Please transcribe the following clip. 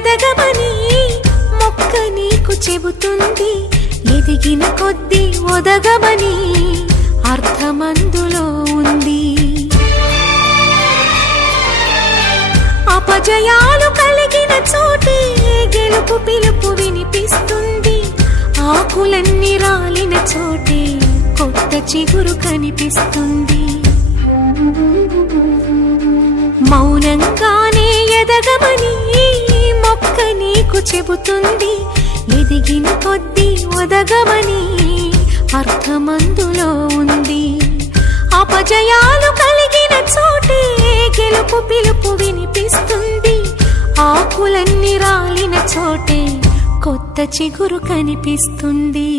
ఎదగమని మొక్క నీకు చెబుతుంది. ఎదిగిన కొద్దీ ఒదగమని అర్థమందులో ఉంది. అపజయాలు కలిగిన చోటే గెలుపు పిలుపు వినిపిస్తుంది. ఆకులన్నీ రాలిన చోటే కొత్త చిగురు కనిపిస్తుంది. మౌనంగానే ఎదగమని మొక్క నీకు చెబుతుంది. ఎదిగిన కొద్దీ ఒదగమని అర్థమందులో ఉంది. అపజయాలు కలిగిన చోటే గెలుపు పిలుపు వినిపిస్తుంది. ఆకులన్నీ రాలిన చోటే కొత్త చిగురు కనిపిస్తుంది.